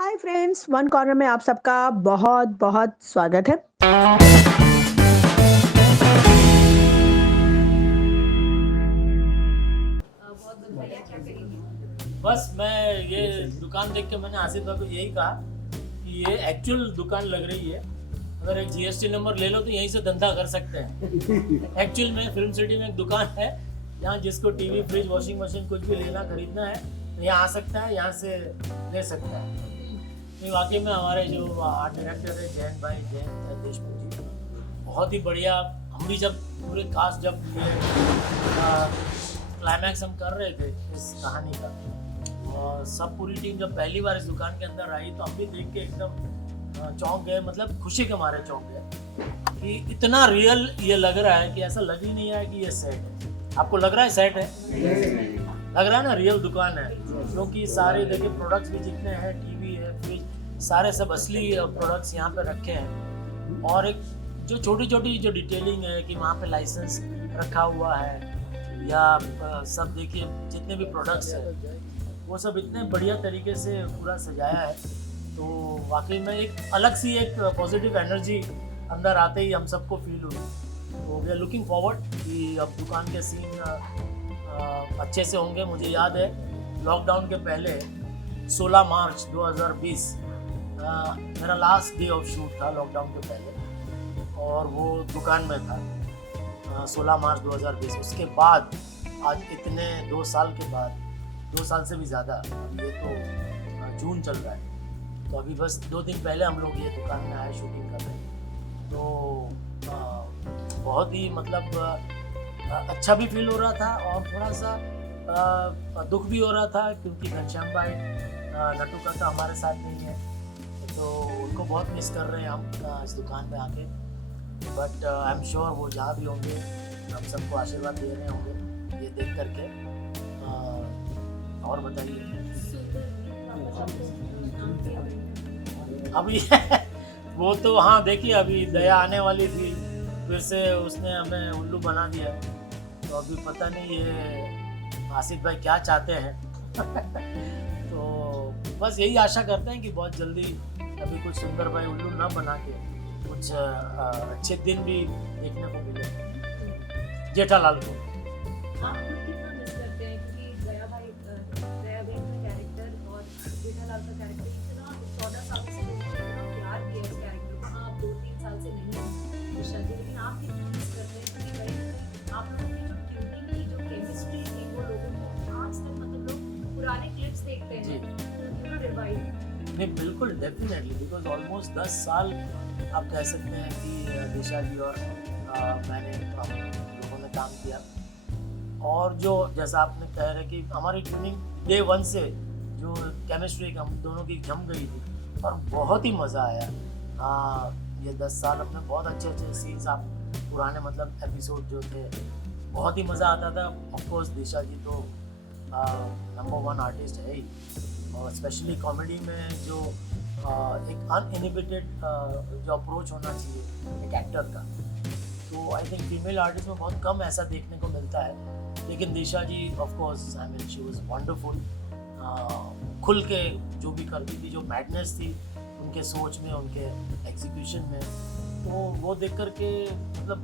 Hi friends, one corner में आप सबका बहुत बहुत स्वागत है। बहुत बताइए क्या करेंगे। बस मैं ये दुकान देख के मैंने आसिफ भाई को यही कहा कि ये एक्चुअल दुकान लग रही है। अगर एक जीएसटी नंबर ले लो तो यहीं से धंधा कर सकते हैं। एक्चुअल में फिल्म सिटी में एक दुकान है यहाँ जिसको टीवी, फ्रिज, वॉशिंग मशीन कुछ भी लेना खरीदना है तो यहाँ आ सकता है, यहाँ से ले सकता है। नहीं, वाकई में हमारे जो आर्ट डायरेक्टर है जयंत देशमुख जी, बहुत ही बढ़िया। हम भी जब पूरे कास्ट जब ये क्लाइमैक्स हम कर रहे थे इस कहानी का, और सब पूरी टीम जब पहली बार इस दुकान के अंदर आई तो हम भी देख के एकदम चौंक गए, मतलब खुशी के मारे चौंक गए कि इतना रियल ये लग रहा है कि ऐसा लग ही नहीं रहा है कि ये सेट है। आपको लग रहा है सेट है? लग रहा है ना रियल दुकान है, क्योंकि सारे देखिए प्रोडक्ट्स भी जितने हैं, टीवी है, फ्रिज, सारे सब असली प्रोडक्ट्स यहाँ पे रखे हैं। और एक जो छोटी छोटी जो डिटेलिंग है कि वहाँ पे लाइसेंस रखा हुआ है या सब देखिए जितने भी प्रोडक्ट्स हैं वो सब इतने बढ़िया तरीके से पूरा सजाया है। तो वाकई में एक अलग सी एक पॉजिटिव एनर्जी अंदर आते ही हम सबको फील हुई। तो वी आर लुकिंग फॉरवर्ड कि अब दुकान के सीन अच्छे से होंगे। मुझे याद है लॉकडाउन के पहले 16 मार्च 2020 मेरा लास्ट डे ऑफ शूट था लॉकडाउन के पहले, और वो दुकान में था 16 मार्च 2020। उसके बाद आज इतने 2 साल के बाद, 2 साल से भी ज़्यादा, ये तो जून चल रहा है, तो अभी बस 2 दिन पहले हम लोग ये दुकान में आए शूटिंग कर रहे हैं। तो बहुत ही मतलब अच्छा भी फील हो रहा था और थोड़ा सा दुख भी हो रहा था क्योंकि घनश्याम भाई नटू का तो हमारे साथ नहीं है, तो उनको बहुत मिस कर रहे हैं हम इस दुकान पे आके। बट आई एम श्योर वो जहाँ भी होंगे हम सबको आशीर्वाद दे रहे होंगे ये देख करके। और बताइए अभी वो तो हाँ देखिए अभी दया आने वाली थी, फिर से उसने हमें उल्लू बना दिया, तो अभी पता नहीं ये आसिफ भाई क्या चाहते हैं। तो बस यही आशा करते हैं कि बहुत जल्दी अभी कुछ सुंदर भाई उल्लू ना बना के कुछ अच्छे दिन भी देखने को मिले जेठालाल को। आप खुद कितना मिस करते हैं क्योंकि दया बहन का कैरेक्टर और जेठालाल का कैरेक्टर इतना 14 साल से लोगों ने इतना प्यार किया इस कैरेक्टर को। आप 2-3 साल से नहीं हैं दिशा जी, लेकिन आप कितना मिस करते हैं क्योंकि कहीं ना कहीं आप लोगों की जो ट्यूनिंग की, जो केमिस्ट्री थी, वो लोगों को आज तक मतलब लोग पुराने क्लिप्स देखते हैं तो रिवाइव। नहीं बिल्कुल डेफिनेटली, बिकॉज ऑलमोस्ट 10 साल आप कह सकते हैं कि दिशा जी और मैंने हम लोगों ने काम किया। और जो जैसा आपने कह रहे कि हमारी ट्यूनिंग डे 1 से जो केमिस्ट्री हम दोनों की जम गई थी और बहुत ही मज़ा आया। ये 10 साल अपने बहुत अच्छे अच्छे सीन्स, आप पुराने मतलब एपिसोड जो थे बहुत ही मज़ा आता था। ऑफकोर्स दिशा जी तो नंबर 1 आर्टिस्ट है ही, और स्पेशली कॉमेडी में जो एक अनइनिबिटेड जो अप्रोच होना चाहिए एक एक्टर का, तो आई थिंक फीमेल आर्टिस्ट में बहुत कम ऐसा देखने को मिलता है। लेकिन Disha ji of course I mean she was wonderful, खुल के जो भी करती थी, जो मैडनेस थी उनके सोच में, उनके एग्जीक्यूशन में, तो वो देख कर के मतलब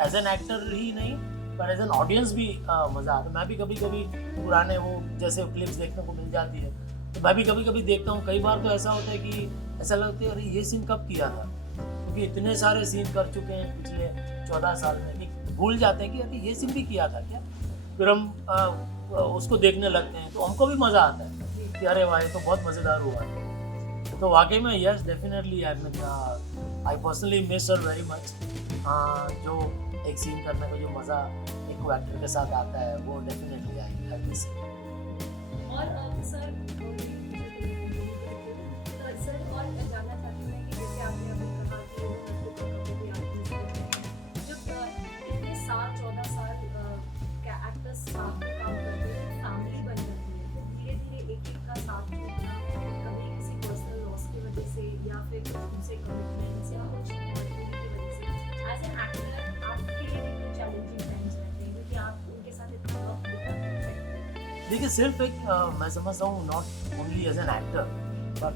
एज एन एक्टर ही नहीं पर एज एन ऑडियंस भी मज़ा आता है। मैं भी कभी कभी पुराने वो जैसे क्लिप्स देखने को मिल जाती है तो मैं भी कभी कभी देखता हूँ। कई बार तो ऐसा होता है कि ऐसा लगता है अरे ये सीन कब किया था, क्योंकि इतने सारे सीन कर चुके हैं पिछले 14 साल में कि भूल जाते हैं कि अरे ये सीन भी किया था क्या। फिर हम उसको देखने लगते हैं तो हमको भी मज़ा आता है कि अरे वाह ये तो बहुत मज़ेदार हुआ है। तो वाकई में yes definitely I personally miss her very much. जो एक सीन करने का जो मज़ा एक को एक्टर के साथ आता है वो डेफिनेटली आई मिस। और सर सर और जानना चाहती हूँ कि जैसे आपने अभी कहा कि भी आप मिस करते हैं, जब इतने साल 14 साल क्या एक्टर्स साथ में काम करते हैं तो फैमिली बन जाती है, तो धीरे धीरे एक एक का साथ छूटना कभी किसी पर्सनल लॉस की वजह से या फिर उनसे कमिटमेंट्स या कुछ मजबूरी की वजह से एज एन एक्टर आपके लिए कितने चैलेंजिंग टाइम्स रहते हैं क्योंकि आप उनके साथ इतना वक्त बिताते हैं। देखिए सिर्फ एक मैं समझता हूँ not only as an actor, but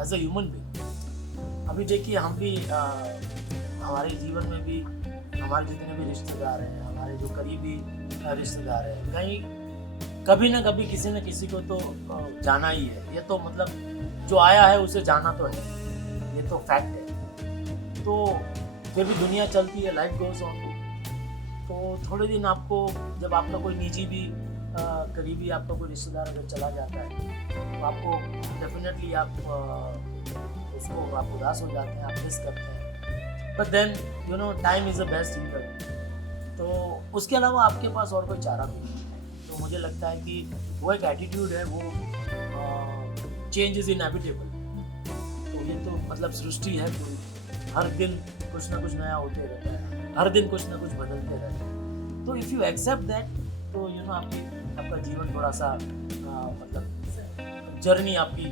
as a human being अभी देखिए हम भी हमारे जीवन में भी हमारे जितने भी रिश्तेदार हैं, हमारे जो करीबी रिश्तेदार हैं, कहीं कभी ना कभी किसी न किसी को तो जाना ही है। ये तो मतलब जो आया है उसे जाना तो है, ये तो फैक्ट है। तो फिर भी दुनिया चलती है, लाइफ गोज ऑन। तो थोड़े दिन आपको जब आपका कोई निजी भी करीबी आपका कोई रिश्तेदार अगर चला जाता है तो आपको डेफिनेटली आप उसको आप उदास हो जाते हैं, आप मिस करते हैं। But then you know time is the best healer. तो उसके अलावा आपके पास और कोई चारा भी नहीं है। तो मुझे लगता है कि वो एक एटीट्यूड है, वो चेंज इज़ इनएविटेबल। तो ये तो मतलब सृष्टि है पूरी, हर दिन कुछ ना कुछ नया होते रहता है, हर दिन कुछ ना कुछ बदलते रहता है। तो इफ़ यू एक्सेप्ट दैट तो यू नो आपका जीवन थोड़ा सा मतलब जर्नी आपकी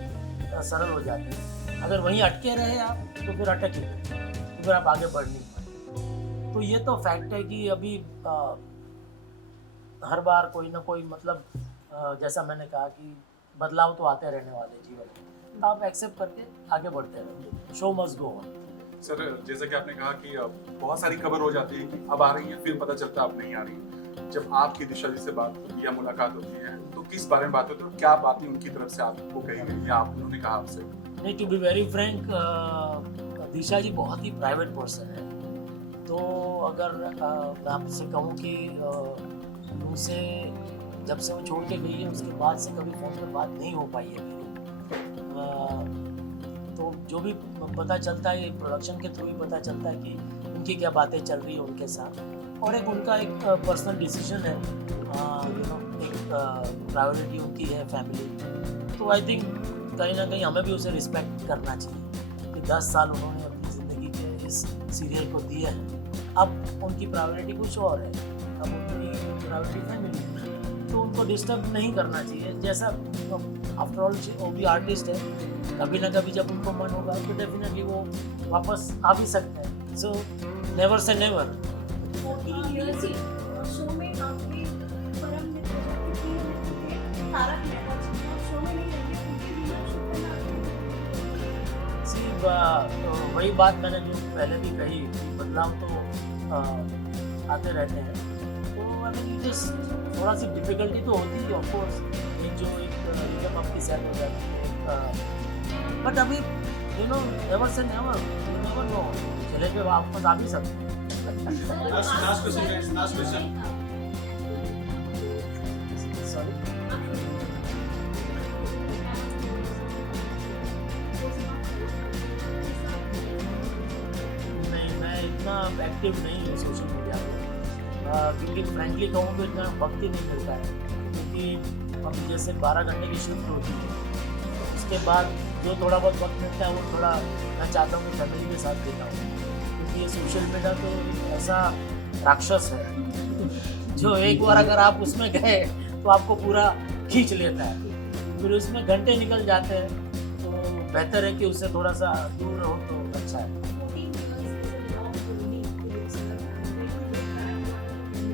सरल हो जाती है। अगर वहीं अटके रहे आप तो फिर अटक ही गए, तो फिर आप आगे बढ़ नहीं पाए। तो ये तो फैक्ट है कि अभी हर बार कोई ना कोई मतलब जैसा मैंने कहा कि बदलाव तो आते रहने वाले जीवन में, तो आप एक्सेप्ट करके आगे बढ़ते रहिए। Show must go on. Sir जैसा कि आपने कहा कि बहुत सारी खबर हो जाती है कि अब आ रही है, फिर पता चलता है अब नहीं आ रही है। जब आपकी दिशा जी से बात होती है या मुलाकात होती है तो किस बारे में बात होती है और क्या बातें उनकी तरफ से आपको कही गई या उन्होंने कहा आपसे? नहीं, टू बी वेरी फ्रैंक, दिशा जी बहुत ही प्राइवेट पर्सन है। तो अगर मैं आपसे कहूँ कि उनसे जब से वो छोड़ के गई है उसके बाद से कभी फ़ोन पर बात नहीं हो पाई है मेरी। तो जो भी पता चलता है प्रोडक्शन के थ्रू ही पता चलता है कि उनकी क्या बातें चल रही है उनके साथ, और एक उनका एक पर्सनल डिसीजन है, यू नो एक प्रायोरिटी उनकी है फैमिली। तो आई थिंक कहीं ना कहीं हमें भी उसे रिस्पेक्ट करना चाहिए कि 10 साल उन्होंने अपनी ज़िंदगी के इस सीरियल को दिए हैं। अब उनकी प्रायोरिटी कुछ और है, अब उनकी प्रायोरिटी फैमिली, तो उनको डिस्टर्ब नहीं करना चाहिए। जैसा आफ्टर ऑल वो भी आर्टिस्ट है, कभी ना कभी जब उनको मन होगा तो डेफिनेटली वो वापस आ भी सकते हैं। So never say never. 14 years show में आपके परम मित्र जो कि थे तारक मेहता जी, शो में नहीं रहेंगे, उनके बिना शो करना सिर्फ वही बात मैंने जो पहले भी कही, बदलाव तो आते रहते हैं। तो आई मीन जस्ट थोड़ा सी डिफिकल्टी तो होती है ऑफ कोर्स, जो एक रिदम आपकी सेट हो जाती है। बट अभी you know never say never, you never know, चले पे वापस आ भी सकते हैं। Last question, guys. Last question. Sorry? नहीं, मैं इतना एक्टिव नहीं हूँ सोशल मीडिया पर, क्योंकि फ्रेंकली कहूँ तो इतना वक्त ही नहीं मिलता है। क्योंकि अब जैसे 12 घंटे की शिफ्ट होती है, तो उसके बाद जो थोड़ा बहुत वक्त मिलता है वो थोड़ा मैं चाहता हूँ कि फैमिली के साथ देता हूँ। क्योंकि ये सोशल मीडिया तो एक ऐसा राक्षस है जो एक बार अगर आप उसमें गए तो आपको पूरा खींच लेता है, फिर उसमें घंटे निकल जाते हैं। तो बेहतर है कि उससे थोड़ा सा दूर रहो तो अच्छा है। 14 years is a long journey to reach the way to look back on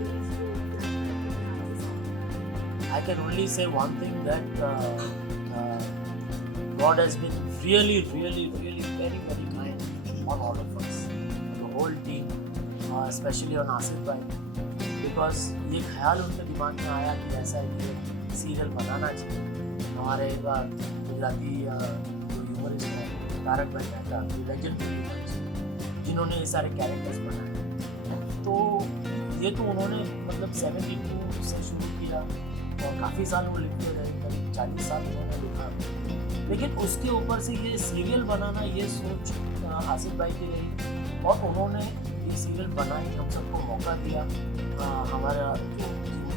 memories to I can only say one thing, that God has been really, really, really very, very kind on all of us, the whole team, especially on Asif भाई, because ये ख्याल उनके दिमाग में आया कि ऐसा है कि सीरियल बनाना चाहिए। हमारे एक बार गुजराती जो ह्यूमरिस्ट है तारक भाई मेहता, लेजेंडरी ह्यूमरिस्ट, जिन्होंने ये सारे कैरेक्टर्स बनाए। तो ये तो उन्होंने मतलब 72 से शुरू किया और काफ़ी साल वो लिखते रहे, करीब 40 साल उन्होंने लिखा। लेकिन उसके ऊपर से ये सीरियल बनाना, ये सोच आसिफ भाई की रही, और उन्होंने ये सीरियल बनाई, हम सबको मौका दिया, हमारा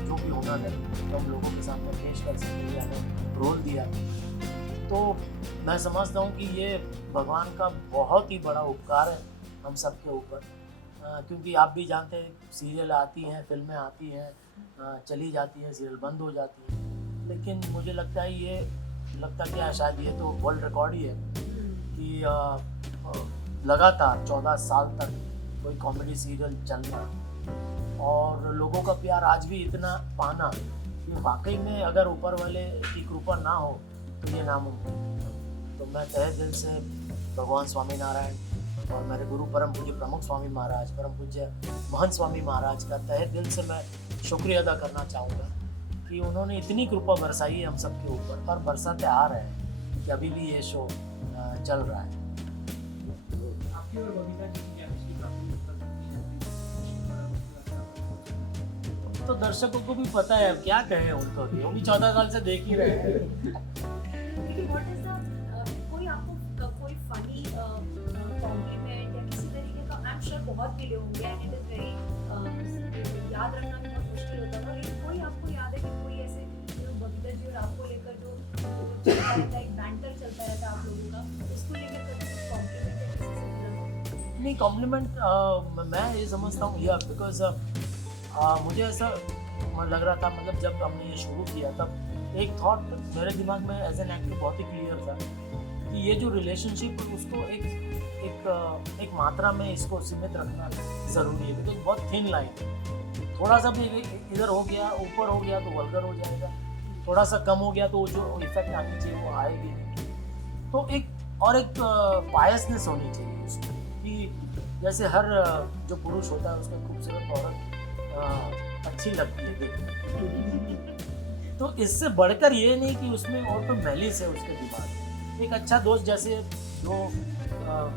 जो भी हुनर है तो हम लोगों के सामने पेश कर सके, हमें रोल दिया। तो मैं समझता हूँ कि ये भगवान का बहुत ही बड़ा उपकार है हम सब के ऊपर, क्योंकि आप भी जानते हैं सीरियल आती हैं, फिल्में आती हैं, चली जाती हैं, सीरियल बंद हो जाती है। लेकिन मुझे लगता है ये क्या है, शायद ये तो वर्ल्ड रिकॉर्ड ही है कि लगातार 14 साल तक कोई कॉमेडी सीरियल चल रहा, और लोगों का प्यार आज भी इतना पाना, कि वाकई में अगर ऊपर वाले की कृपा ना हो तो ये नामुमकिन। तो मैं तहे दिल से भगवान स्वामीनारायण और मेरे गुरु परम पूज्य प्रमुख स्वामी महाराज, परम पूज्य महंत स्वामी महाराज का तहे दिल से मैं शुक्रिया अदा करना चाहूँगा कि उन्होंने इतनी कृपा बरसाई है हम सबके ऊपर और बरसाते आ रहे हैं कि अभी भी ये शो चल रहा है। आपकी और बबीता जी की केमिस्ट्री काफी तो दर्शकों को भी पता है, अब क्या कहें उनको भी, वो भी 14 साल से देख ही रहे हैं। लेकिन व्हाट इज द कोई आपको कोई फनी कॉम्प्लीमेंट या किसी तरीके का, आई एम श्योर बहुत मिले होंगे एंड इट इज वेरी याद रखना भी बहुत मुश्किल होता है, लेकिन कोई आपको याद है कि कोई ऐसे बबीता जी और आपको लेकर जो लाइक बैंटर चलता रहता है आप लोगों का, उसको लेकर कभी कॉम्प्लीमेंट या किसी से मिला हो? नहीं, कॉम्प्लीमेंट मैं ये समझता हूँ या बिकॉज मुझे ऐसा लग रहा था, मतलब जब हमने ये शुरू किया तब एक थॉट मेरे दिमाग में एज एन एक्टर बहुत ही क्लियर था कि ये जो रिलेशनशिप उसको एक मात्रा में इसको सीमित रखना ज़रूरी है, बिकॉज बहुत थिन लाइन है। थोड़ा सा भी इधर हो गया, ऊपर हो गया तो वल्गर हो जाएगा, थोड़ा सा कम हो गया तो जो इफेक्ट आनी चाहिए वो आएगी नहीं। तो एक पायसनेस होनी चाहिए उसमें कि जैसे हर जो पुरुष होता है उसमें खूबसूरत औरत अच्छी लगती है देखने। तो इससे बढ़कर ये नहीं कि उसमें और कोई मैलिस है उसके दिमाग में। एक अच्छा दोस्त, जैसे जो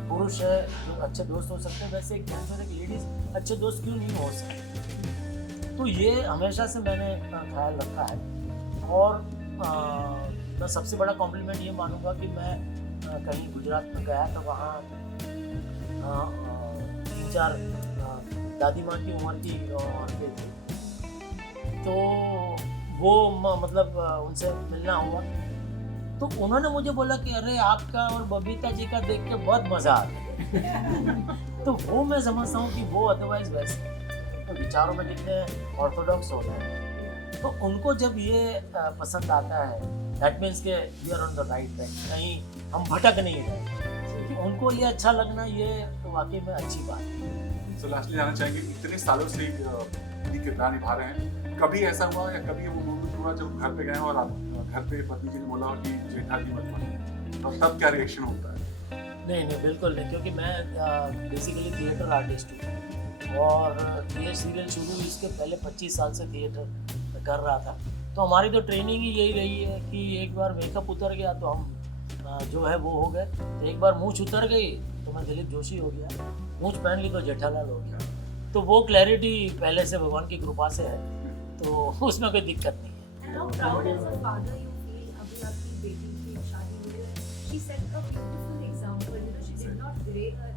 पुरुष है जो अच्छे दोस्त हो सकते हैं, वैसे एक जेंट्स और एक लेडीज अच्छे दोस्त क्यों नहीं हो सकते। तो ये हमेशा से मैंने ख्याल रखा है। और मैं सबसे बड़ा कॉम्प्लीमेंट ये मानूंगा कि मैं कहीं गुजरात में गया तो वहाँ 3-4 दादी माँ की उम्र की औरतें थी, तो वो मतलब उनसे मिलना हुआ तो उन्होंने मुझे बोला कि अरे आपका और बबीता जी का देख के बहुत मज़ा आता। तो वो मैं समझता हूँ कि वो अदरवाइज वैसे तो विचारों में कितने ऑर्थोडॉक्स होते हैं, तो उनको जब ये पसंद आता है दैट मीन्स के we are on the right track, कहीं हम भटक नहीं रहे। उनको ये अच्छा लगना ये तो वाकई में अच्छी बात है। सो लास्टली जानना चाहेंगे, इतने सालों से ये किरदार निभा रहे हैं, कभी ऐसा हुआ या कभी वो मोमेंट हुआ जब घर पे गए और आप घर पे पत्नी जी ने बोला कि जेठा जी मत बनो, तो तब क्या रिएक्शन होता है? नहीं बिल्कुल नहीं, क्योंकि मैं बेसिकली थिएटर आर्टिस्ट हूँ और ये सीरियल शुरू इसके पहले 25 साल से थिएटर कर रहा था। तो हमारी तो ट्रेनिंग ही यही रही है कि एक बार मेकअप उतर गया तो हम जो है वो हो गए, तो एक बार मूंछ उतर गई तो मैं दिलीप जोशी हो गया, मूंछ पहन ली तो जेठालाल हो गया। तो वो क्लैरिटी पहले से भगवान की कृपा से है, तो उसमें कोई दिक्कत नहीं है। And how proud as a father you feel अभी आपकी बेटी की शादी हुई है? She set a beautiful example. You know, she did not gray her,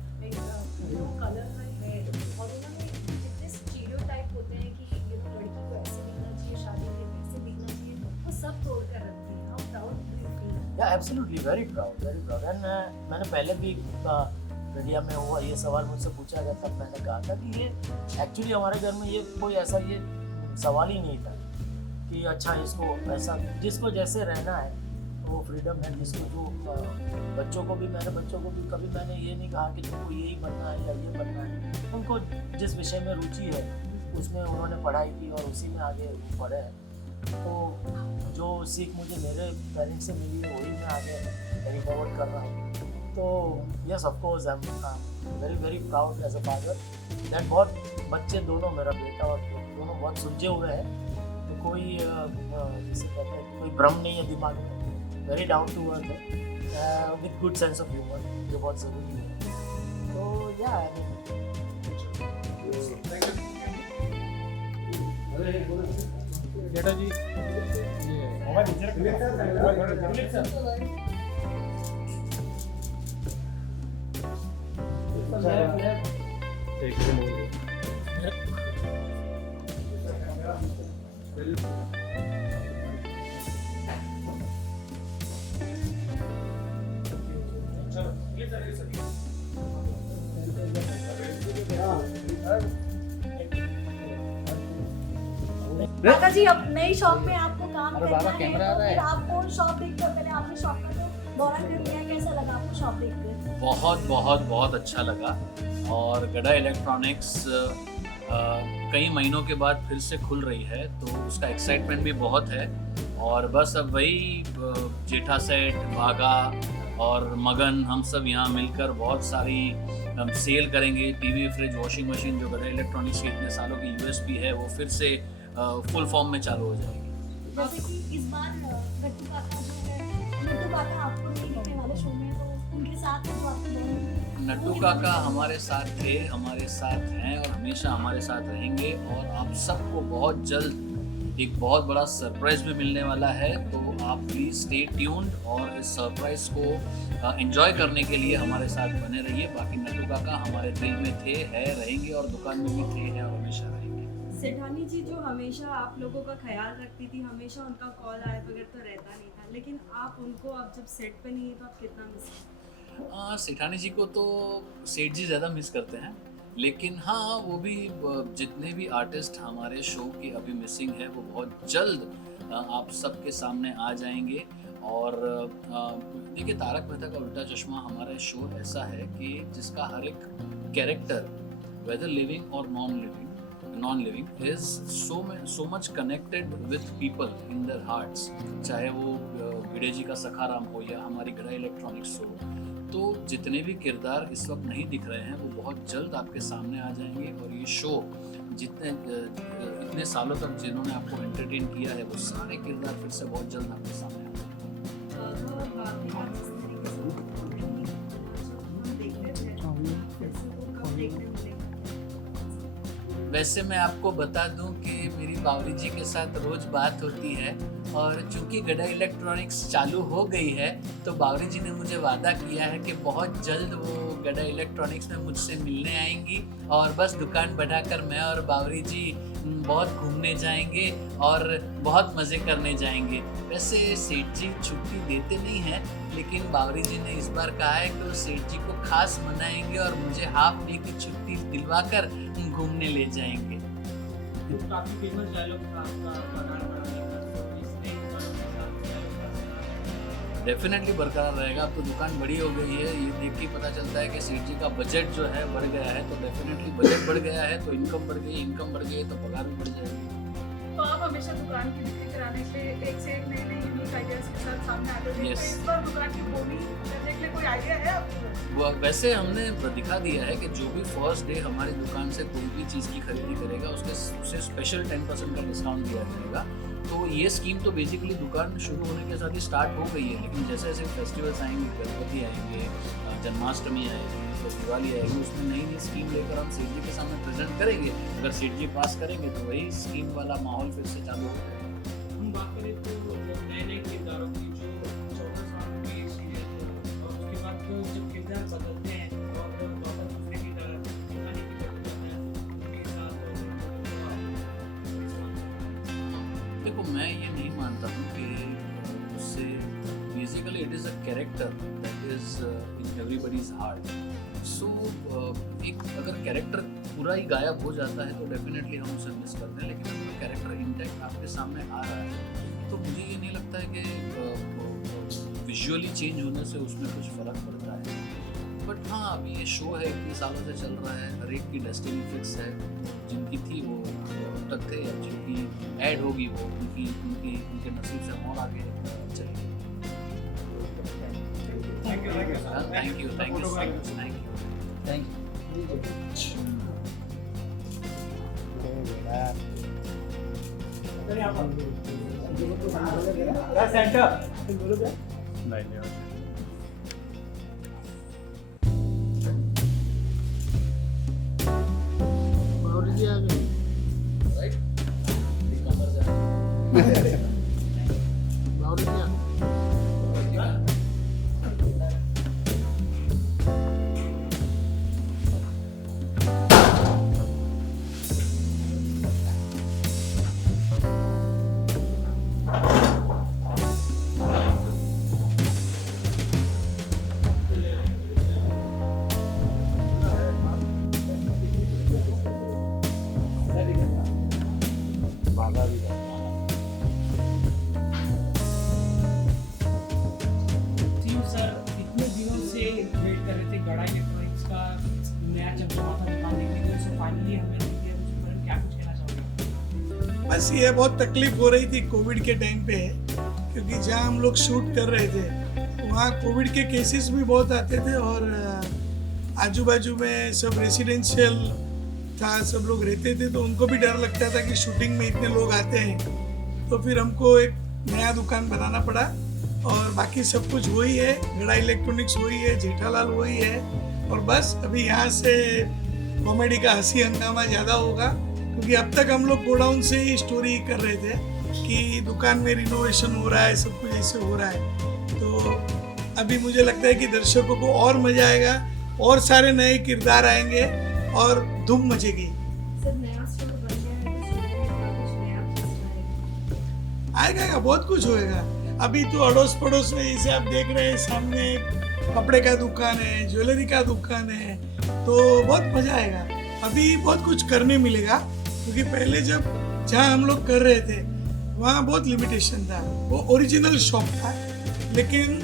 color her hair. और उन्होंने जितने stereotype होते हैं कि लड़की को ऐसे दिखना चाहिए, शादी में ऐसे दिखना चाहिए, वो सब तोड़ कर रखती है। How proud do you feel? या एब्सोल्युटली वेरी प्राउड एंड मैंने पहले भी मीडिया में हुआ ये सवाल मुझसे पूछा गया, तब मैंने कहा था कि ये एक्चुअली हमारे घर में ये कोई ऐसा ये सवाल ही नहीं था कि अच्छा इसको ऐसा, जिसको जैसे रहना है वो फ्रीडम है, जिसको जो बच्चों को भी कभी मैंने ये नहीं कहा कि तुमको यही बनना है या ये बनना है। उनको जिस विषय में रुचि है उसमें उन्होंने पढ़ाई की और उसी में आगे वो पढ़े हैं। तो जो सीख मुझे मेरे पेरेंट्स से मिली है वही मैं आगे कैरी फॉरवर्ड कर रहा हूँ। तो yes of course I am very very proud as a father that बहुत बच्चे दोनों, मेरा बेटा और दोनों बहुत सुलझे हुए हैं। तो कोई जिसे कहते हैं कोई भ्रम नहीं है दिमाग में, वेरी डाउन टू अर्थ है with good sense of humour, जो बहुत ज़रूरी है। तो या जेठा जी काका जी, अब नई शॉप में आपको काम अरे करना बाबा, है, कैमरा आ तो रहा है। फिर आपको शॉप देखकर पहले आपने शॉप का जो दौरा कर लिया, कैसा लगा आपको शॉप देखकर? बहुत बहुत बहुत अच्छा लगा। और गड़ा इलेक्ट्रॉनिक्स कई महीनों के बाद फिर से खुल रही है, तो उसका एक्साइटमेंट भी बहुत है। और बस अब वही जेठा सेट, बागा और मगन हम सब यहाँ मिलकर बहुत सारी हम सेल करेंगे। टीवी, फ्रिज, वॉशिंग मशीन जो गड़ा इलेक्ट्रॉनिक्स की इतने सालों की यूएसपी है वो फिर से फुल फॉर्म में चालू हो जाएगी। जैसे कि इस बार नट्टू काका जो है, नट्टू काका आपको नहीं दिखने वाले शो में, तो उनके साथ जो आपको बहुत नट्टू काका हमारे साथ थे, हमारे साथ हैं और हमेशा हमारे साथ रहेंगे। और आप सबको बहुत जल्द एक बहुत बड़ा सरप्राइज भी मिलने वाला है, तो आप प्लीज़ स्टे ट्यून्ड और इस सरप्राइज को एंजॉय करने के लिए हमारे साथ बने रहिए। बाकी नट्टू काका हमारे दिल में थे, है, रहेंगे और दुकान में भी थे, हैं और हमेशा रहेंगे। सेठानी जी जो हमेशा आप लोगों का ख्याल रखती थी, हमेशा उनका कॉल आए बगैर तो रहता नहीं था, लेकिन आप उनको अब जब सेट पे नहीं है तो आप कितना मिस करते? सेठानी जी को तो सेठ जी ज़्यादा मिस करते हैं, लेकिन हाँ वो भी जितने भी आर्टिस्ट हमारे शो की अभी मिसिंग है वो बहुत जल्द आप सबके सामने आ जाएंगे। और देखिए, तारक मेहता का उल्टा चश्मा हमारा शो ऐसा है कि जिसका हर एक कैरेक्टर वेदर लिविंग और non living is so much connected with people in their hearts. चाहे वो भिड़े जी का सखाराम हो या हमारी गड़ा इलेक्ट्रॉनिक्स हो, तो जितने भी किरदार इस वक्त नहीं दिख रहे हैं वो बहुत जल्द आपके सामने आ जाएंगे। और ये शो इतने सालों तक जिन्होंने आपको एंटरटेन किया है वो सारे किरदार फिर से बहुत जल्द आपके सामने आ जाएंगे। वैसे मैं आपको बता दूं कि मेरी बावरी जी के साथ रोज बात होती है, और चूंकि गड़ा इलेक्ट्रॉनिक्स चालू हो गई है तो बावरी जी ने मुझे वादा किया है कि बहुत जल्द वो गड़ा इलेक्ट्रॉनिक्स में मुझसे मिलने आएंगी और बस दुकान बढ़ाकर मैं और बावरी जी बहुत घूमने जाएंगे और बहुत मज़े करने जाएंगे। वैसे सेठ जी छुट्टी देते नहीं हैं, लेकिन बावरी जी ने इस बार कहा है कि वो सेठ जी को खास मनाएंगे और मुझे हाफ डे की छुट्टी दिलवाकर घूमने ले जाएंगे। तो काफी फेमस डायलॉग था आपका, बरकरार रहेगा, तो इसलिए डेफिनेटली बरकरार रहेगा। अब तो दुकान बड़ी हो गई है, ये देख के पता चलता है कि सेठ जी का बजट जो है बढ़ गया है, तो डेफिनेटली बजट बढ़ गया है तो इनकम बढ़ गई, इनकम बढ़ गई तो पगार भी बढ़ जाएगी। तो आप हमेशा दुकान की बिक्री कराने पे एक से एक नए यूनिक आइडियाज के साथ सामने आते थे। Yes. इस बार दुकान की बोली करने के लिए कोई आइडिया है आपको? वो वैसे हमने दिखा दिया है कि जो भी फर्स्ट डे हमारी दुकान से कोई भी चीज़ की खरीदी करेगा उसे स्पेशल 10% का डिस्काउंट दिया जाएगा। तो ये स्कीम तो बेसिकली दुकान शुरू होने के साथ ही स्टार्ट हो गई है, लेकिन जैसे जैसे फेस्टिवल्स आएंगे, गणपति आएंगे, जन्माष्टमी आएगी, तो दिवाली आएगी, उसमें नई नई स्कीम लेकर हम सेठ जी के सामने प्रेजेंट करेंगे। अगर सेठ जी पास करेंगे तो वही स्कीम वाला माहौल फिर से चालू हो जाएगा। हम बात करें तो नए नए किरदारों की जो 14 साल की सीरियल और उसके बाद तो जब किरदार बदलते हैं और वापस दूसरे की तरह दिखाने की कोशिश करते हैं उनके साथ देखो, मैं ये नहीं मानता हूँ कि उससे basically it is a character that is in everybody's heart. So एक अगर कैरेक्टर पूरा ही गायब हो जाता है तो डेफिनेटली हम उसे मिस करते हैं, लेकिन अगर कैरेक्टर इंटैक्ट आपके सामने आ रहा है तो मुझे ये नहीं लगता है कि विजुअली चेंज होने से उसमें कुछ फ़र्क पड़ता है। बट हाँ, अभी ये शो है, इतने सालों से चल रहा है, हर एक की डेस्टिनी फिक्स है। जिनकी थी वो अब तक थे, अब जिनकी ऐड होगी वो उनके नसीब से और आगे चलेगी। Thank you thank you thank you. Team sir इतने दिनों से वेट कर रहे थे गड़ा इलेक्ट्रॉनिक्स का नया चमचमाता दिखाने के लिए, तो फाइनली हमें मिल गया। उसके बारे में क्या कुछ कहना चाहोगे? बस ये बहुत तकलीफ हो रही थी कोविड के टाइम पे, क्योंकि जहाँ हम लोग शूट कर रहे थे वहाँ कोविड के केसेस भी बहुत आते थे और आजू बाजू में सब रेसिडेंशियल था, सब लोग रहते थे, तो उनको भी डर लगता था कि शूटिंग में इतने लोग आते हैं। तो फिर हमको एक नया दुकान बनाना पड़ा और बाकी सब कुछ वही है, गड़ा इलेक्ट्रॉनिक्स वही है, जेठालाल वही है। और बस अभी यहाँ से कॉमेडी का हंसी हंगामा ज़्यादा होगा, क्योंकि अब तक हम लोग गोडाउन से ही स्टोरी कर रहे थे कि दुकान में रिनोवेशन हो रहा है, सब कुछ ऐसे हो रहा है। तो अभी मुझे लगता है कि दर्शकों को और मज़ा आएगा और सारे नए किरदार आएंगे और धूम मचेगी। सर नया स्टोर बन गया है तो स्टोर में क्या कुछ नया चीज़ आएगा? आएगा, बहुत कुछ होएगा। अभी तो अड़ोस पड़ोस में जैसे आप देख रहे हैं, सामने कपड़े का दुकान है, ज्वेलरी का दुकान है, तो बहुत मजा आएगा। अभी बहुत कुछ करने मिलेगा, क्योंकि पहले जब जहाँ हम लोग कर रहे थे वहाँ बहुत लिमिटेशन था, वो ओरिजिनल शॉप था, लेकिन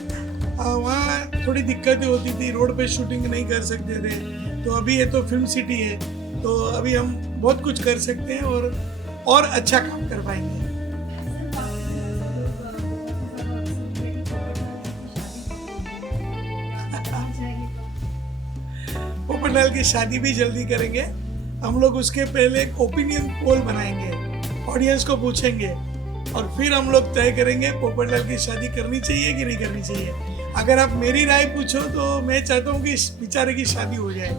वहाँ थोड़ी दिक्कतें होती थी, रोड पे शूटिंग नहीं कर सकते थे। तो अभी ये तो फिल्म सिटी है, तो अभी हम बहुत कुछ कर सकते हैं और अच्छा काम कर पाएंगे। पोपटलाल की शादी भी जल्दी करेंगे हम लोग। उसके पहले एक ओपिनियन पोल बनाएंगे, ऑडियंस को पूछेंगे और फिर हम लोग तय करेंगे पोपटलाल की शादी करनी चाहिए कि नहीं करनी चाहिए। अगर आप मेरी राय पूछो तो मैं चाहता हूँ कि इस बेचारे की शादी हो जाए,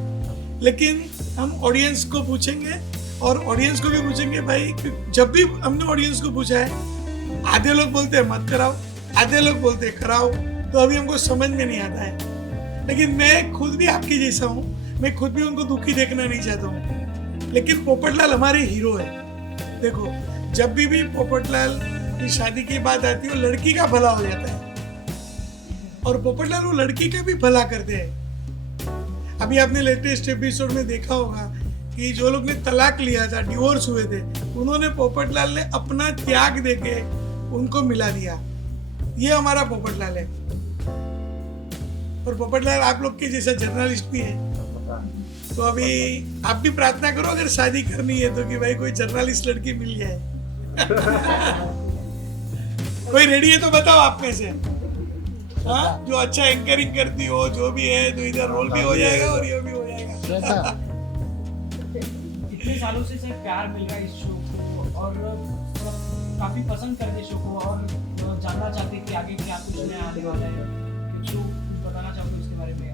लेकिन हम ऑडियंस को पूछेंगे और ऑडियंस को भी पूछेंगे। भाई जब भी हमने ऑडियंस को पूछा है, आधे लोग बोलते हैं मत कराओ, आधे लोग बोलते हैं कराओ, तो अभी हमको समझ में नहीं आता है। लेकिन मैं खुद भी आपके जैसा हूँ, मैं खुद भी उनको दुखी देखना नहीं चाहता हूँ, लेकिन पोपटलाल हमारे हीरो है। देखो जब भी पोपटलाल की शादी की बात आती है, वो लड़की का भला हो जाता है और पोपटलाल वो लड़की का भी भला करते हैं। अभी आपने लेटेस्ट एपिसोड में देखा होगा कि जो लोग ने तलाक लिया था, डिवोर्स हुए थे, उन्होंने पोपटलाल ने अपना त्याग देके उनको मिला दिया। ये हमारा पोपटलाल है। और पोपटलाल आप लोग के जैसा जर्नलिस्ट भी है, तो अभी आप भी प्रार्थना करो अगर शादी करनी है तो कि भाई कोई जर्नलिस्ट लड़की मिल जाए। कोई रेडी है तो बताओ आप में से, हाँ, जो अच्छा एंकरिंग करती हो, जो भी है, तो इधर रोल भी हो जाएगा और ये भी हो जाएगा। इतने सालों से सर प्यार मिल रहा है इस शो को और काफी पसंद करते शो को और जानना चाहते हैं कि आगे क्या कुछ नया आने वाला है। कुछ बताना चाहोगे उसके बारे में,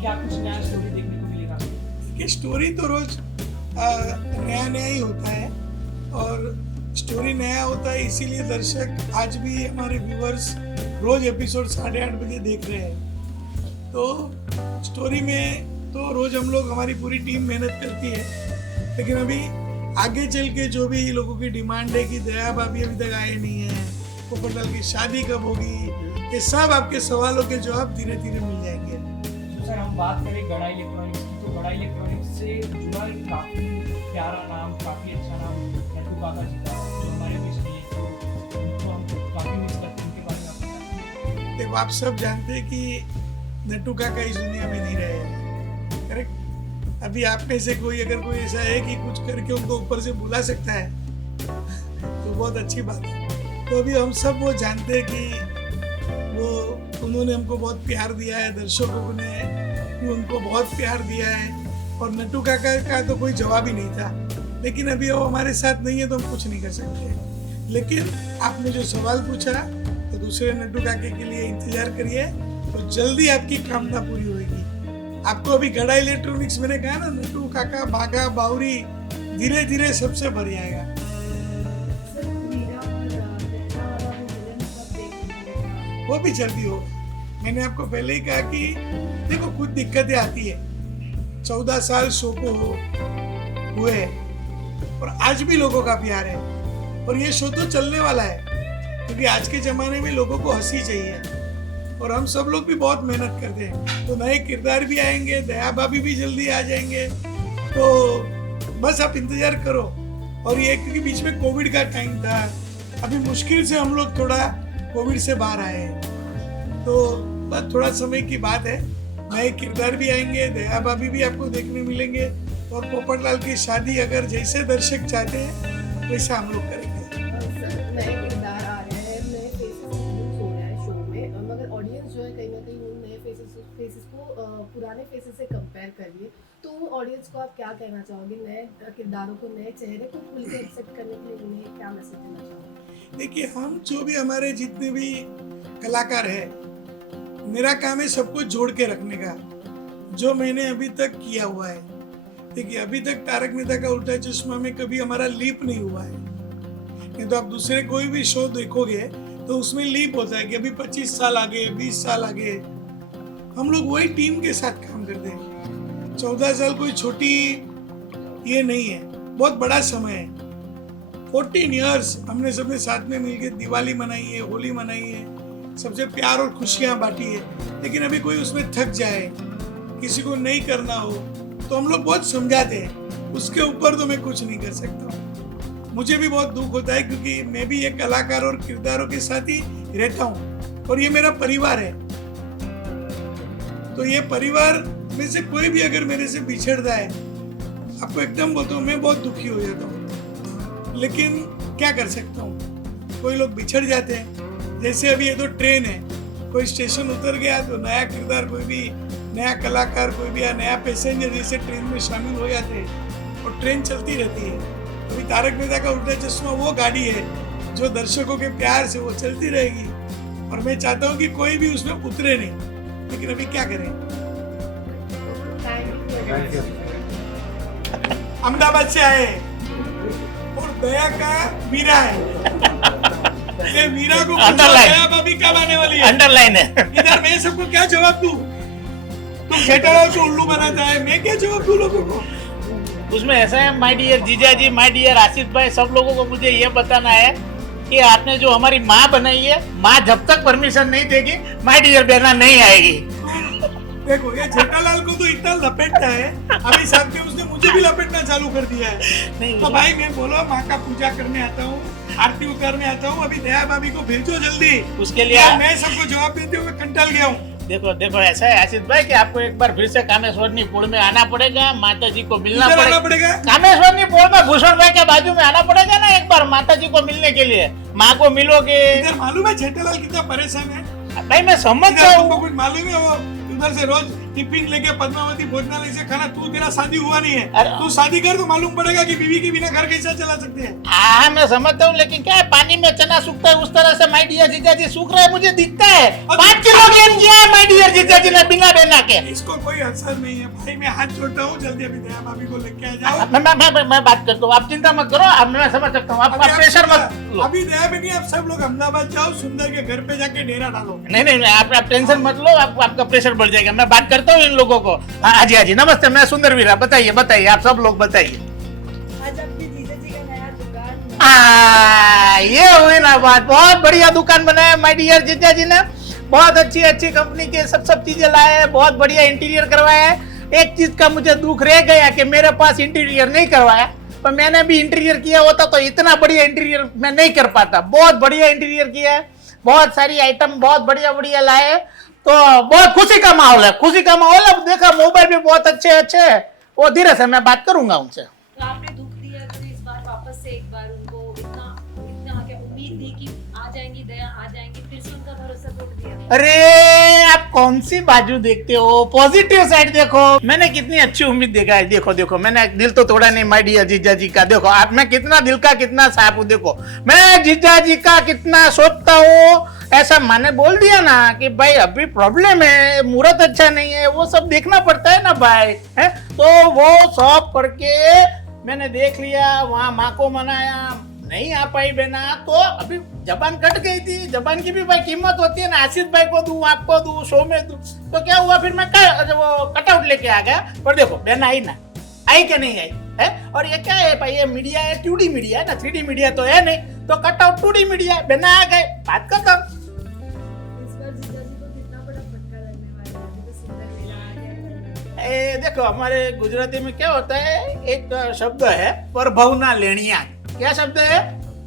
क्या कुछ नया स्टोरी देखने को मिलेगा? कि स्टोरी तो रोज नया नया ही होता है और स्टोरी नया होता है, इसीलिए दर्शक आज भी हमारे व्यूअर्स रोज एपिसोड 8:30 बजे देख रहे हैं। तो स्टोरी में तो रोज हम लोग, हमारी पूरी टीम मेहनत करती है, लेकिन अभी आगे चल के जो भी लोगों की डिमांड है कि दया भाभी अभी तक आए नहीं है, पोपटलाल की शादी कब होगी, ये सब आपके सवालों के जवाब धीरे धीरे मिल जाएंगे। तो सर हम बात करें गड़ा इलेक्ट्रॉनिक्स की, तो गड़ा इलेक्ट्रॉनिक्स से जुड़ा एक काफी प्यारा नाम, काफी अच्छा नाम नट्टू काका जी का, जो हमारे बीच में है, तो उनको हम काफी मिस करते हैं। उनके बारे में आप बताएं। देखो आप सब जानते हैं कि नट्टू काका इस दुनिया में नहीं रहे हैं, करेक्ट? अभी आप में से कोई अगर कोई ऐसा है कि कुछ करके उनको ऊपर से बुला सकता है तो बहुत अच्छी बात है। तो अभी हम सब वो जानते हैं कि वो उन्होंने हमको बहुत प्यार दिया है, दर्शकों ने भी उनको बहुत प्यार दिया है और नट्टू काका का तो कोई जवाब ही नहीं था। लेकिन अभी वो हमारे साथ नहीं है तो हम कुछ नहीं कर सकते। लेकिन आपने जो सवाल पूछा तो दूसरे नट्टू काके के लिए इंतजार करिए, तो जल्दी आपकी कामना पूरी होगी। आपको अभी गड़ा इलेक्ट्रॉनिक्स मैंने कहा ना, नट्टू काका, भागा, बावरी, धीरे धीरे सबसे भर जाएगा। सर मीरा और दया वाला वो विलन कब देखने मिलेगा? वो भी जल्दी होगा। मैंने आपको पहले ही कहा कि देखो कुछ दिक्कतें आती है, 14 साल शो को हुए और आज भी लोगों का प्यार है और ये शो तो चलने वाला है, क्योंकि आज के जमाने में लोगों को हंसी चाहिए और हम सब लोग भी बहुत मेहनत करते हैं। तो नए किरदार भी आएंगे, दया भाभी भी जल्दी आ जाएंगे, तो बस आप इंतजार करो। और ये क्योंकि बीच में कोविड का टाइम था, अभी मुश्किल से हम लोग थोड़ा कोविड से बाहर आए हैं, तो बस थोड़ा समय की बात है। नए किरदार भी आएंगे, दया भाभी भी आपको देखने मिलेंगे और पोपटलाल की शादी अगर जैसे दर्शक चाहते हैं वैसा हम लोग करेंगे। सर नए किरदार आ रहे हैं, नए फेसेस हो रहा है शो में, मगर ऑडियंस जो है कहीं ना कहीं फेसेस को पुराने फेसेस से कंपेयर करिए, तो ऑडियंस को आप क्या कहना चाहोगे? नए किरदारों को, नए चेहरे को खुल के एक्सेप्ट करने के लिए उन्हें क्या मैसेज देना चाहोगे? देखिए, हम जो भी हमारे जितने भी कलाकार हैं, मेरा काम है सबको जोड़ के रखने का, जो मैंने अभी तक किया हुआ है। देखिए, अभी तक तारक मेहता का उल्टा चश्मा में कभी हमारा लीप नहीं हुआ है। नहीं तो आप दूसरे कोई भी शो देखोगे तो उसमें लीप होता है कि अभी 25 साल आगे, 20 साल आगे। हम लोग वही टीम के साथ काम करते हैं। 14 साल कोई छोटी ये नहीं है, बहुत बड़ा समय है। 14 इयर्स हमने सबने साथ में मिलकर दिवाली मनाई है, होली मनाई है, सबसे प्यार और खुशियां बांटी है। लेकिन अभी कोई उसमें थक जाए, किसी को नहीं करना हो, तो हम लोग बहुत समझाते हैं। उसके ऊपर तो मैं कुछ नहीं कर सकता। मुझे भी बहुत दुख होता है क्योंकि मैं भी एक कलाकार और किरदारों के साथ ही रहता हूँ और ये मेरा परिवार है। तो ये परिवार में से कोई भी अगर मेरे से बिछड़ता है, आपको एकदम बोलता हूँ, मैं बहुत दुखी हो जाता हूँ। लेकिन क्या कर सकता हूँ, कोई लोग बिछड़ जाते हैं। जैसे अभी ये तो ट्रेन है, कोई स्टेशन उतर गया तो नया किरदार, कोई भी नया कलाकार, कोई भी नया पैसेंजर जैसे ट्रेन में शामिल हो जाते हैं और ट्रेन चलती रहती है। अभी तारक मेहता का उल्टा चश्मा वो गाड़ी है जो दर्शकों के प्यार से वो चलती रहेगी और मैं चाहता हूँ कि कोई भी उसमें उतरे नहीं। लेकिन अभी क्या करें। अहमदाबाद से आए और दया का मीरा है। ये मीरा को दया भाभी कब आने वाली है? अंडरलाइन है। इधर मैं सबको क्या जवाब दूं? तुम जेठालाल को उल्लू बनाता है, मैं क्या जवाब दूं लोगों को? उसमें ऐसा है, माय डियर जीजा जी, माय डियर आसिफ भाई, सब लोगों को मुझे ये बताना है कि आपने जो हमारी माँ बनाई है, माँ जब तक परमिशन नहीं देगी माय डियर बहना नहीं आएगी। देखो, ये जेठालाल को तो इतना लपेटता है, अभी साथ में उसने मुझे भी लपेटना चालू कर दिया है। नहीं, तो भाई मैं बोलो, माँ का पूजा करने आता हूँ, आरती उतारने आता हूँ, अभी दया भाभी को भेजो जल्दी। उसके लिए मैं सबको जवाब देते हुए कंटाल गया हूँ। देखो ऐसा है आसिफ भाई कि आपको एक बार फिर से कामेश्वरनी पुल में आना पड़ेगा, माता जी को मिलना पड़ेगा। कामेश्वरनी पुल में भूषण भाई के बाजू में आना पड़ेगा ना एक बार माता जी को मिलने के लिए। माँ को मिलोगे। इधर मालूम है जेठालाल कितना परेशान है? भाई मैं समझता हूँ। कुछ मालूम है? वो उधर से रोज टिफिन लेके पद्मावती भोजनालय से खाना। तू, तेरा शादी हुआ नहीं है, तू शादी कर तो मालूम पड़ेगा कि बीवी के बिना घर कैसा चला सकते हैं। हाँ मैं समझता हूँ, लेकिन क्या है, पानी में चना सूखता है उस तरह से माय डियर जीजा जी सूख रहा है, मुझे दिखता है। 5 किलो गेन किया है माय डियर जीजा जी ने बिना बेना के। इसको कोई असर नहीं है भाई, मैं हाथ जोड़ता हूँ, जल्दी अभी दया भाभी को लेके आ जाओ। मैं बात करता हूँ, आप चिंता मत करो, अब मैं समझ सकता हूँ, आप प्रेशर मत लो। अभी दया भी नहीं, आप सब लोग अहमदाबाद जाओ, सुंदर के घर पे जाके डेरा डालो। नहीं आप टेंशन मत लो, आपका प्रेशर बढ़ जाएगा। मैं बात करता हूँ इन लोगों को। हाँ जी नमस्ते, मैं सुंदर वीरा। बताइए आप सब लोग बताइए। आज अपने जीजा जी का नया दुकान, ये हुई ना बात, बहुत बढ़िया दुकान बनाया माय डियर जीजा जी ने। बहुत अच्छी कंपनी के सब चीजें लाए हैं, बहुत बढ़िया इंटीरियर करवाया है। एक चीज का मुझे दुख रह गया कि मेरे पास इंटीरियर नहीं करवाया, पर मैंने भी इंटीरियर किया होता तो इतना बढ़िया इंटीरियर मैं नहीं कर पाता। बहुत बढ़िया इंटीरियर किया है, बहुत सारी आइटम बहुत बढ़िया लाए, तो बहुत खुशी का माहौल है। अब देखा मोबाइल भी बहुत अच्छे है। वो धीरे से मैं बात करूंगा उनसे। तो आपने दुख दिया तो इस बार वापस से एक बार उनको इतना क्या उम्मीद थी कि आ जाएंगी दया, आ जाएंगी, फिर से उनका भरोसा तोड़ दिया। अरे आप कौन सी बाजू देखते हो, पॉजिटिव साइड देखो। मैंने कितनी अच्छी उम्मीद देखा है। देखो मैंने दिल तो तोड़ा नहीं माय डियर जीजा जी का। देखो आप, मैं कितना दिल का कितना साफ हूँ। देखो मैं जीजा जी का कितना सोचता हूँ। ऐसा मैंने बोल दिया ना कि भाई अभी प्रॉब्लम है, मुहूर्त अच्छा नहीं है, वो सब देखना पड़ता है ना भाई, है तो वो सब करके मैंने देख लिया। वहाँ माँ को मनाया, नहीं आ पाई बेना, तो अभी जबान कट गई थी। जबान की भी भाई कीमत होती है ना। आसिफ भाई को दूं, आपको दूं, शो में दूं, तो क्या हुआ, फिर मैं वो कटआउट लेके आ गया। पर देखो बेना आई ना, आई क्या नहीं आई है। और ये क्या है भाई, ये मीडिया है, 2D मीडिया है ना, 3D मीडिया तो है नहीं, तो कटआउट 2D मीडिया, बेना आ गए, बात खत्म। देखो हमारे गुजराती में क्या होता है, एक शब्द है परभवना लेणिया। क्या शब्द है?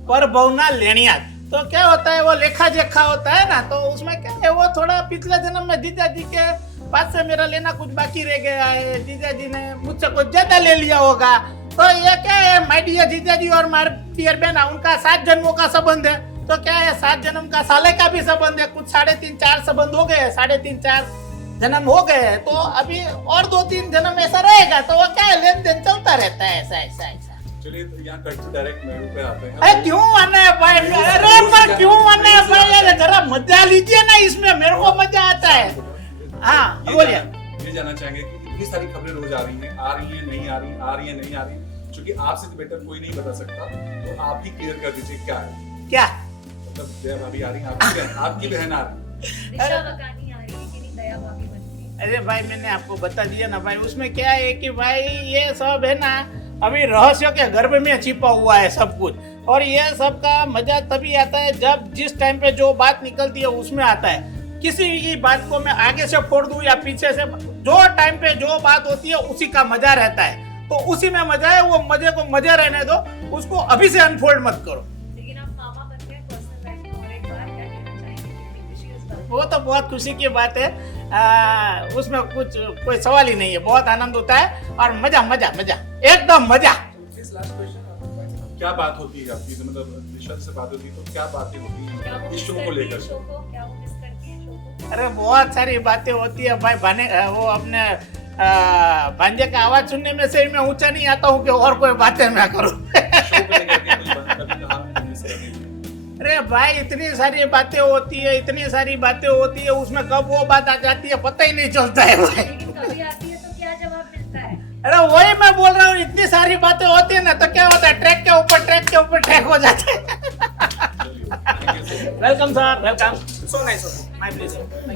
परभवना लेणिया। तो क्या होता है, वो लेखा जोखा होता है ना, तो उसमें क्या है, वो थोड़ा पिछले जन्म में जीजा जी के पास से मेरा लेना कुछ बाकी रह गया है, जीजा जी ने मुझसे कुछ ज्यादा ले लिया होगा। तो ये क्या है, माय डियर जीजा जी और माय डियर बहना, उनका 7 जन्मों का संबंध है। तो क्या है, 7 जन्म का साले का भी संबंध है, कुछ 3.5-4 संबंध हो गए, 3.5-4 जन्म हो गए हैं तो अभी और 2-3 जन्म ऐसा रहेगा, तो वो क्या है, लेन देन चलता रहता है, ऐसा ऐसा ऐसा। चलिए तो यहाँ कट टू डायरेक्ट मेरे पे आते हैं। अरे क्यों आना है भाई, अरे पर क्यों आना है भाई, अरे जरा मजा लीजिए ना इसमें, मेरे को मजा आता है। हाँ बोलिए। ये जानना चाहेंगे कि इतनी सारी खबरें रोज आ रही हैं, आ रही हैं नहीं आ रही, आ रही हैं नहीं आ रही, क्योंकि आपसे तो बेटर कोई नहीं बता सकता, तो आप ही क्लियर कर दीजिए क्या है। क्या मतलब दया भाभी आ रही हैं, आपकी बहन आ रही है। दिशा वकानी आ रही है कि नहीं दया भाभी बन रही है? अरे भाई मैंने आपको बता दिया ना भाई, उसमें क्या है कि भाई ये सब है ना अभी रहस्य के गर्भ में छिपा हुआ है सब कुछ, और ये सब का मजा तभी आता है जब जिस टाइम पे जो बात निकलती है उसमें आता है। किसी की बात को मैं आगे से फोड़ दूं या पीछे से, जो टाइम पे जो बात होती है उसी का मजा रहता है, तो उसी में मजा है, वो मजे को मजे रहने दो, उसको अभी से अनफोल्ड मत करो। लेकिन आप मामा बन गए पर्सनल लाइफ में, और एक बार क्या कहना चाहेंगे कितनी खुशी है इस बात वो तो बहुत खुशी की बात है, उसमें कुछ कोई सवाल ही नहीं है, बहुत आनंद होता है और मजा मजा मजा एकदम मजा। क्या बात होती है आपकी, तो मतलब दिशा से बात होती है तो क्या बातें होती क्या वो हैं इस मिस शो को करती है लेकर? शो को, क्या वो मिस करती है शो को? अरे बहुत सारी बातें होती है भाई, वो अपने भांजे का आवाज सुनने में से मैं ऊंचा नहीं आता हूँ कि और कोई बातें मैं करूँ। शो को लेकर के कोई बात कभी कहा मिस करने के लिए? अरे भाई इतनी सारी बातें होती है, इतनी सारी बातें होती है, उसमें कब वो बात आ जाती है पता ही नहीं चलता है भाई। लेकिन कभी आती है तो क्या जवाब मिलता है? अरे वही मैं बोल रहा हूँ, इतनी सारी बातें होती है ना तो क्या होता है, ट्रैक के ऊपर ट्रैक हो जाता है। चलिए, thank you so much. Welcome sir, welcome, so nice, my pleasure.